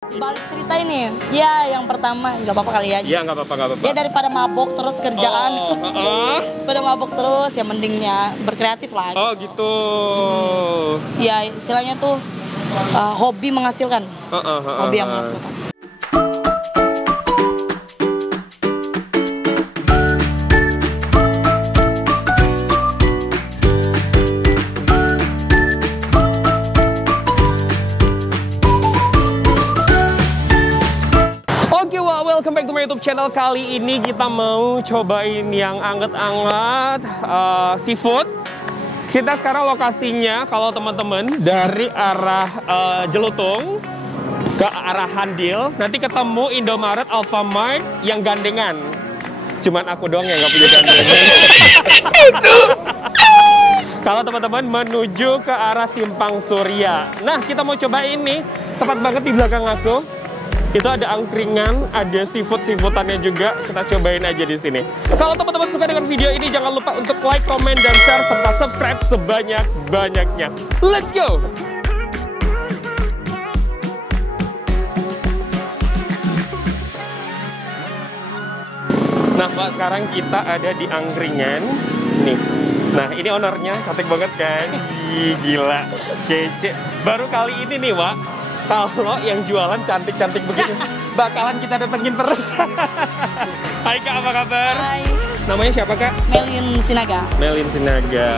Di balik cerita ini, ya yang pertama nggak apa-apa kali ya. Iya nggak apa-apa. Ya daripada mabok terus kerjaan, daripada mabok terus ya mendingnya berkreatif lah. Oh gitu. Ya istilahnya tuh hobi menghasilkan, hobi yang menghasilkan. Welcome back to my YouTube channel. Kali ini kita mau cobain yang anget-anget seafood. Kita sekarang lokasinya kalau teman-teman dari arah Jelutung ke arah Handil, nanti ketemu Indomaret, Alfamart yang gandengan. Cuman aku doang yang nggak punya gandengan. Kalau teman-teman menuju ke arah Simpang Surya. Nah, kita mau coba ini tepat banget di belakang aku. Itu ada angkringan, ada seafood-seafoodannya juga. Kita cobain aja di sini. Kalau teman-teman suka dengan video ini, jangan lupa untuk like, comment, dan share, serta subscribe sebanyak-banyaknya. Let's go! Nah, Pak, sekarang kita ada di angkringan. Nih. Nah, ini ownernya cantik banget kan? Gila, kece. Baru kali ini nih, Wak. Kalau yang jualan cantik-cantik begini, bakalan kita datengin terus. Hai Kak, apa kabar? Hai. Namanya siapa Kak? Melin Sinaga. Melin Sinaga.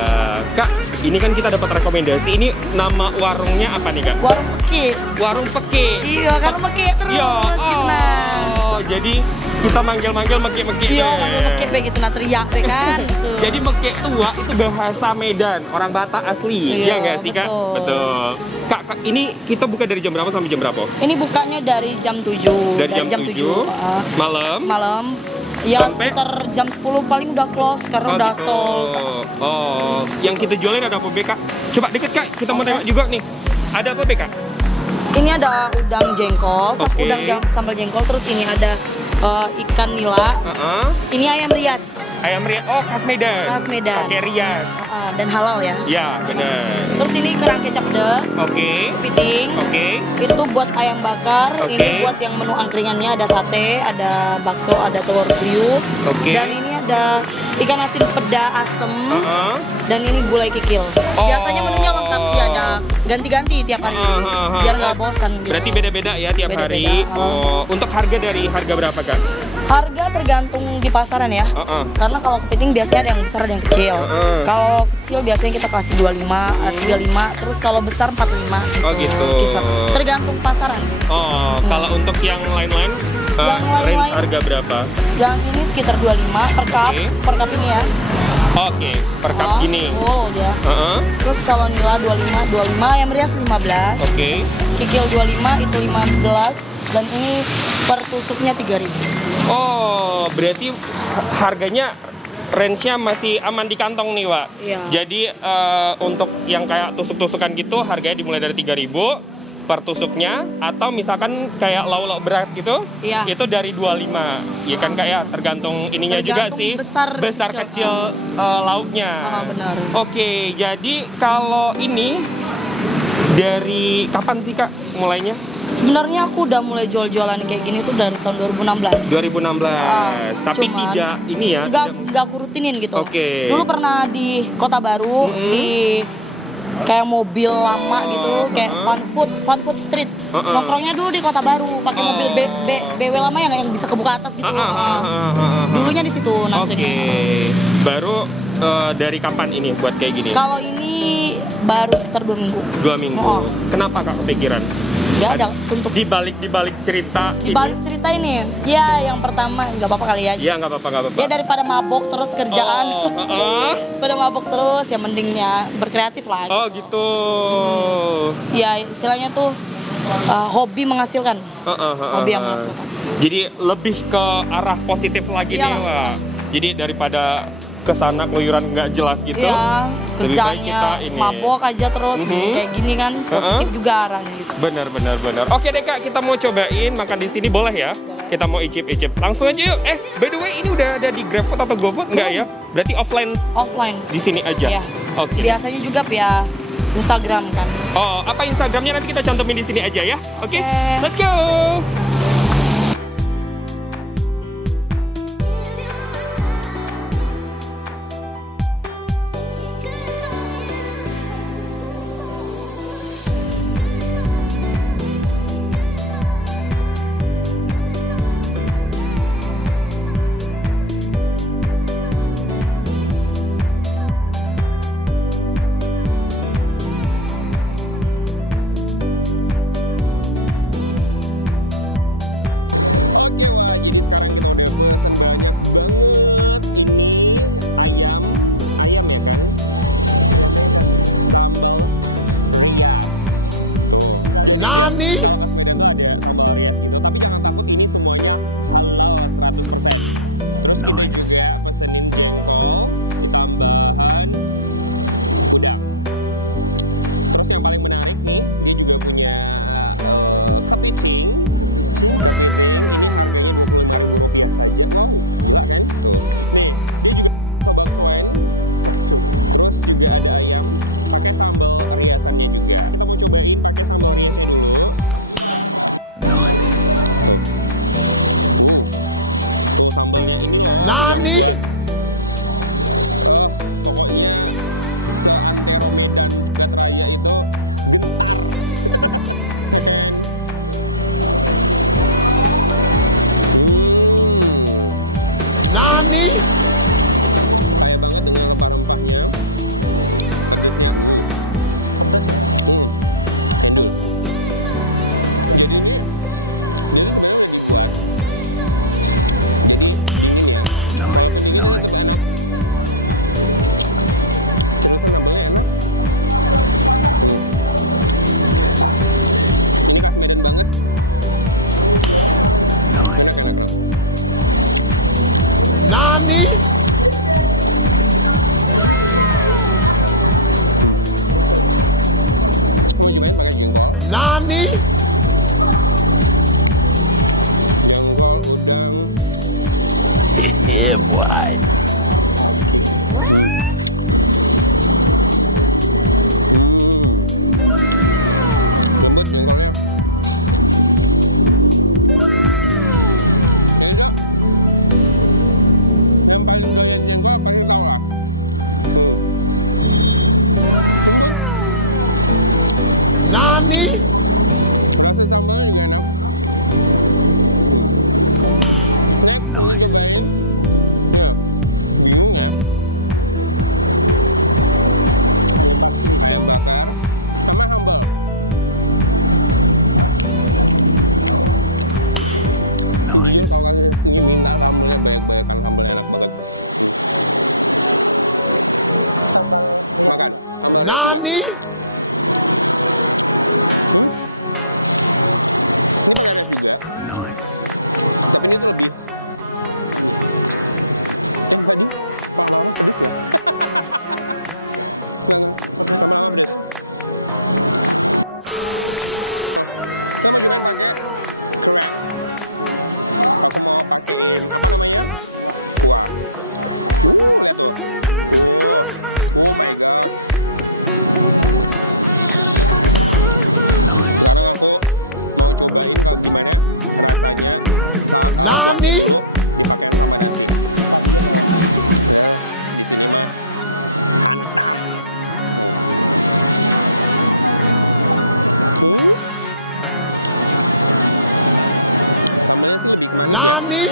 Kak, ini kan kita dapat rekomendasi. Ini nama warungnya apa nih Kak? Warung Peki. Warung Peki. Iya, kan Peki terus. Iya. Gitu nah. Jadi kita manggil-manggil Meki-Meki. Iya, manggil Meki begitu nah teriak deh kan. Gitu. Jadi Meki tua itu bahasa Medan, orang Batak asli. Iya nggak sih Kak? Betul. Kak, ini kita buka dari jam berapa sampai jam berapa? Ini bukanya dari jam 7. Dari jam 7 malam? Malam. Ya sampai? sekitar jam 10 paling udah close karena udah gitu. sold. Oh, yang kita jualin ada apa Kak? Coba deket Kak, kita mau tengok juga nih. Ada apa Kak? Ini ada udang jengkol, udang sambal jengkol, terus ini ada ikan nila. Ini ayam rias. Ayam rias, oh khas Medan. Khas Medan. Pakai rias. Dan halal ya. Iya, benar. Terus ini kerang kecap pedas. Oke. Kepiting. Oke. Itu buat ayam bakar. Oke. Ini buat yang menu angkringannya ada sate, ada bakso, ada telur kriuk. Oke. Dan ini ada ikan asin peda asem. Dan ini gulai kikil. Biasanya menunya lengkap sih, ada ganti-ganti tiap hari. Biar nggak bosan. Gitu. Berarti beda-beda ya tiap hari. Oh, untuk harga dari harga berapa Kak? Harga tergantung di pasaran ya. Karena kalau kepiting biasanya ada yang besar ada yang kecil. Kalau kecil biasanya kita kasih 25, 35, terus kalau besar 45 gitu. Oh gitu. Kisah. Tergantung pasaran. Oh, kalau untuk yang lain-lain range harga berapa? Yang ini sekitar 25 per cup, per cup ini ya. Oke, per cup gini. Oh, ya. Terus kalau nila 25, yang rias 15. Oke. Kikil 25 itu 15 dan ini per tusuknya 3.000. Oh, berarti harganya range-nya masih aman di kantong nih, Wak. Iya. Jadi untuk yang kayak tusuk-tusukan gitu harganya dimulai dari 3.000 per tusuknya, atau misalkan kayak lauk-lauk berat gitu, itu dari 25. Ya kan Kak ya, tergantung ininya juga sih. Besar kecil lauknya. Benar. Oke, jadi kalau ini dari kapan sih Kak mulainya? Sebenarnya aku udah mulai jual-jualan kayak gini tuh dari tahun 2016. 2016. Tapi tidak ini ya. Enggak aku rutinin gitu. Oke. Dulu pernah di Kota Baru di kayak mobil lama gitu, kayak fun food street. Nongkrongnya dulu di Kota Baru pakai mobil BW lama yang bisa kebuka atas gitu. Dulunya di situ Oke. Baru dari kapan ini buat kayak gini? Kalau ini baru sekitar 2 minggu. 2 minggu. Kenapa Kak kepikiran? Gak ada untuk di balik cerita cerita ini, ya yang pertama nggak apa-apa kali ya. Iya nggak apa-apa. Ya daripada mabok terus kerjaan, daripada mabok terus ya mendingnya berkreatif lah. Oh gitu. Ya istilahnya tuh hobi menghasilkan, hobi yang menghasilkan. Jadi lebih ke arah positif lagi nih Wak. Jadi daripada kesana keluyuran nggak jelas gitu. Iya, kerjanya mabok aja terus kayak gini kan positif juga arahnya gitu. Benar. Oke deh Kak, kita mau cobain makan di sini boleh ya? Kita mau icip-icip. Langsung aja yuk. By the way ini udah ada di GrabFood atau GoFood nggak ya? Berarti offline. Offline. Di sini aja. Iya. Oke. Biasanya juga ya Instagram kan. Oh, apa Instagramnya nanti kita cantumin di sini aja ya. Oke, Oke. let's go. Nani? Nice. Nani? Nani? Nani? Nani? Yeah, boy. Nani? Nice. Nice. Nani? Nice. Nani? Nani?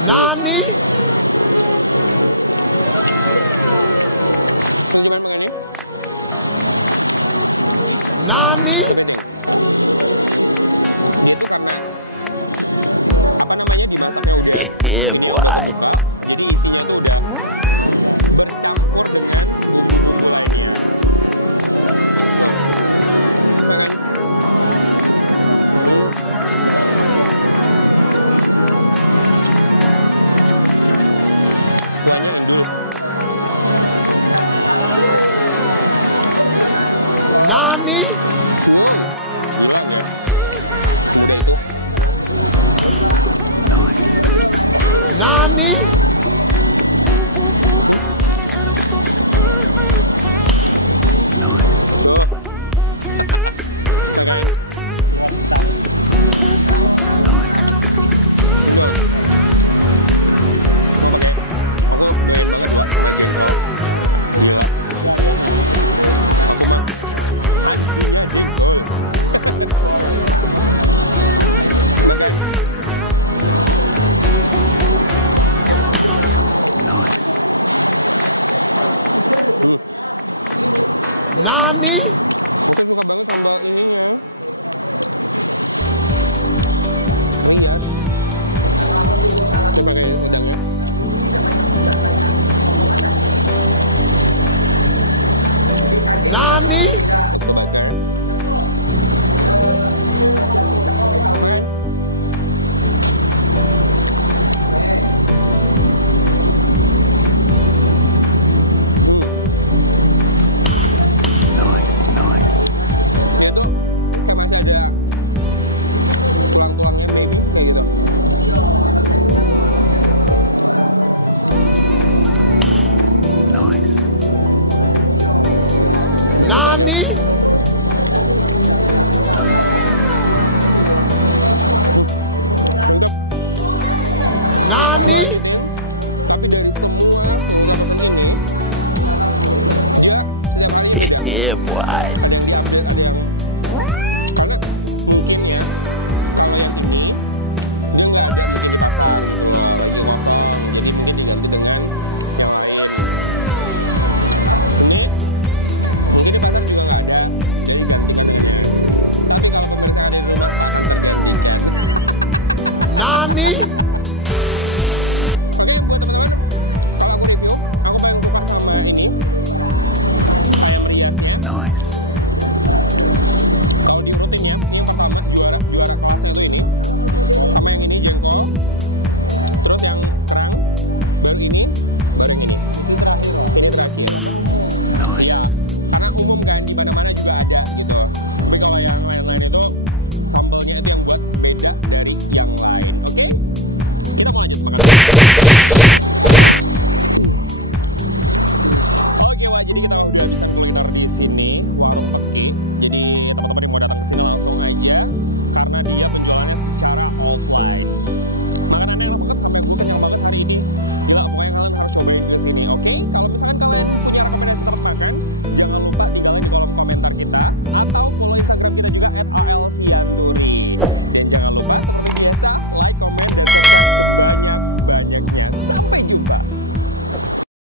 Nani? Nani? Yeah, boy. Nani? Nani? Nani? Nani? Nani? Nani? Yeah, boy. Nani?